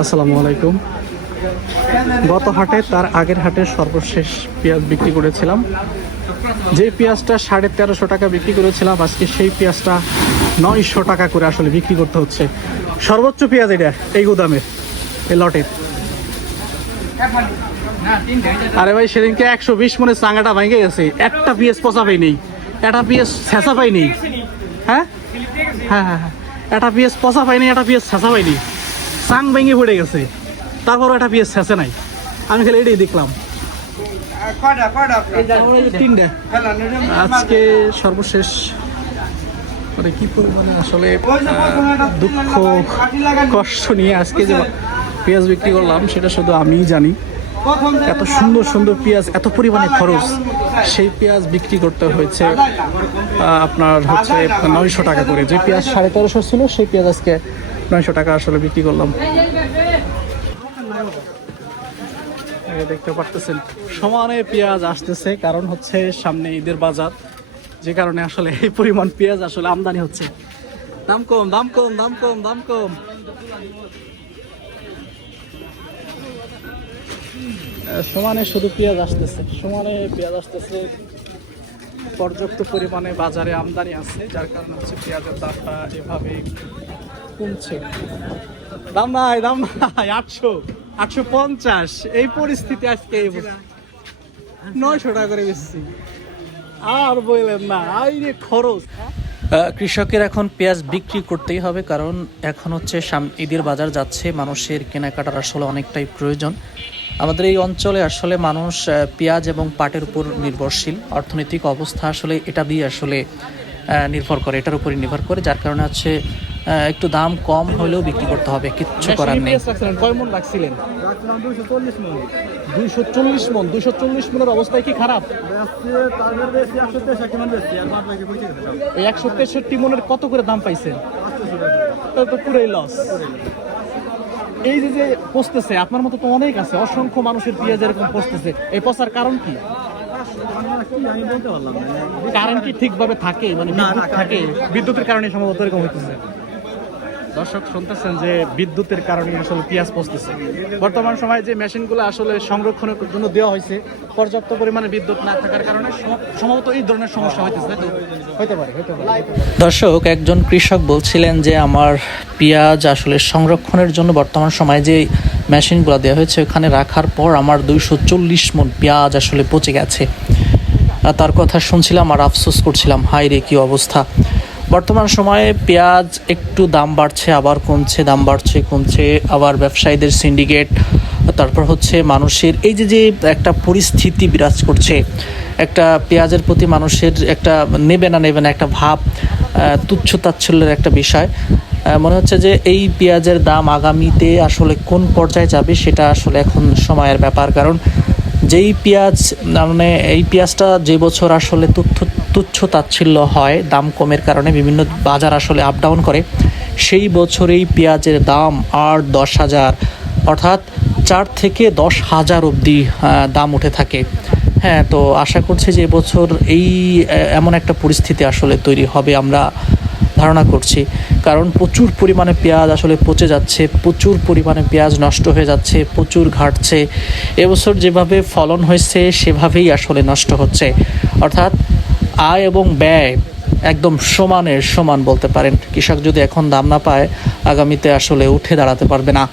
আসসালামু আলাইকুম। গত হাটে তার আগের হাটে সর্বশেষ পেঁয়াজ বিক্রি করেছিলাম। যে পেঁয়াজটা 1350 টাকা বিক্রি করেছিলাম, আজকে সেই পেঁয়াজটা 900 টাকা করে আসলে বিক্রি করতে হচ্ছে। সর্বোচ্চ পেঁয়াজ এটা এই গুদামের, এই লটের। আরে ভাই, সেদিনকে 120 মনে চাঙ্গাটা ভেঙে গেছে, একটা পেঁয়াজ পচা পাই নেই, একটা পেঁয়াজ ছেঁচা পাই নেই। হ্যাঁ হ্যাঁ হ্যাঁ হ্যাঁ, একটা পেঁয়াজ পচা পাইনি, একটা পেঁয়াজ ছেঁচা পাইনি, চাং ভেঙে পড়ে গেছে। তারপরও একটা পেঁয়াজ ছেঁচে নাই। আমি খালি এটাই দেখলাম। তিনটে আজকে সর্বশেষ, মানে কি পরিমাণে আসলে দুঃখ কষ্ট নিয়ে আজকে যে পেঁয়াজ বিক্রি করলাম সেটা শুধু আমিই জানি। এত সুন্দর সুন্দর পেঁয়াজ, এত পরিমাণে খরচ, সেই পেঁয়াজ বিক্রি করতে হয়েছে আপনার হচ্ছে 900 টাকা করে। যে পেঁয়াজ 1350 ছিল সেই পেঁয়াজ আজকে 900 টাকা আসলে বিক্রি করলাম। দেখতে পারতেছেন সমানে পেঁয়াজ আসতেছে, কারণ হচ্ছে সামনে ঈদের বাজার, যে কারণে আসলে এই পরিমাণ পেঁয়াজ আসলে আমদানি হচ্ছে। দাম কম, দাম কম, দাম কম, দাম কম। সমানে শুধু পেঁয়াজ আসতেছে, সমানে পেঁয়াজ আসতেছে। পর্যাপ্ত পরিমাণে বাজারে আমদানি আছে, যার কারণে হচ্ছে পেঁয়াজের দামটা এভাবে কমছে। দাম নাই, দাম নাই, 800, 850 এই পরিস্থিতি। আজকে 900 টাকা করে বেশি। আর বললেন না, আইরে খরচ। কৃষকের এখন পেঁয়াজ বিক্রি করতেই হবে, কারণ এখন হচ্ছে ঈদের বাজার যাচ্ছে, মানুষের কেনাকাটার আসলে অনেকটাই প্রয়োজন। আমাদের এই অঞ্চলে আসলে মানুষ পেঁয়াজ এবং পাটের উপর নির্ভরশীল। অর্থনৈতিক অবস্থা আসলে এটা দিয়ে আসলে নির্ভর করে, এটার উপরই নির্ভর করে, যার কারণে হচ্ছে একটু দাম কম হলেও বিক্রি করতে হবে, কিচ্ছু করার নেই। কয় মন রাখছিলেন? 240 মন। 240 মনের অবস্থায় কি খারাপ? এই 163 মনের কত করে দাম পাইছেন? তো পুরোই লস। এই যে পচতেছে, আপনার মতো তো অনেক আছে, অসংখ্য মানুষের পেঁয়াজ এরকম পচতেছে। এই পচার কারণ কি? কারণ কি ঠিকভাবে থাকে, মানে থাকে বিদ্যুতের কারণে সম্ভবত এরকম হইতেছে। দর্শক শুনতেছেন যে বিদ্যুতের কারণে আসলে পেঁয়াজ পচতেছে। বর্তমান সময়ে যে মেশিনগুলো আসলে সংরক্ষণের জন্য দেওয়া হয়েছে, পর্যাপ্ত পরিমাণে বিদ্যুৎ না থাকার কারণে সম্ভবত এই ধরনের সমস্যা হইতেছে। হইতে পারে। দর্শক, একজন কৃষক বলছিলেন যে আমার পেঁয়াজ আসলে সংরক্ষণের জন্য বর্তমান সময়ে যে মেশিনগুলো দেওয়া হয়েছে ওখানে রাখার পর আমার 240 মণ পেঁয়াজ আসলে পচে গেছে। তার কথা শুনছিলাম আর আফসোস করছিলাম, হায় রে কি অবস্থা। বর্তমান সময়ে পেঁয়াজ একটু দাম বাড়ছে, আবার কমছে, দাম বাড়ছে কমছে, আবার ব্যবসায়ীদের সিন্ডিকেট, তারপর হচ্ছে মানুষের এই যে একটা পরিস্থিতি বিরাজ করছে, একটা পেঁয়াজের প্রতি মানুষের একটা নেবে না একটা ভাব, তুচ্ছ তাচ্ছিল্যের একটা বিষয়। মনে হচ্ছে যে এই পেঁয়াজের দাম আগামীতে আসলে কোন পর্যায়ে যাবে সেটা আসলে এখন সময়ের ব্যাপার। কারণ যেই পেঁয়াজ, মানে এই পেঁয়াজটা যে বছর আসলে তুচ্ছ তাচ্ছিল্য হয় দাম কমের কারণে, বিভিন্ন বাজার আসলে আপ ডাউন করে, সেই বছরেই পেঁয়াজের দাম আর 10,000, অর্থাৎ 4 থেকে 10,000 অবধি দাম উঠে থাকে। হ্যাঁ, তো আশা করছি যে এবছর এমন একটা পরিস্থিতি আসলে তৈরি হবে, আমরা ধারণা করছি। কারণ প্রচুর পরিমাণে পেঁয়াজ আসলে পচে যাচ্ছে, প্রচুর পরিমাণে পেঁয়াজ নষ্ট হয়ে যাচ্ছে, প্রচুর ঘাটছে। এবছর যেভাবে ফলন হয়েছে সেভাবেই আসলে নষ্ট হচ্ছে, অর্থাৎ আয় এবং ব্যয় একদম সমান বলতে পারেন। কৃষক যদি এখন দাম না পায়, আগামীতে আসলে উঠে দাঁড়াতে পারবে না।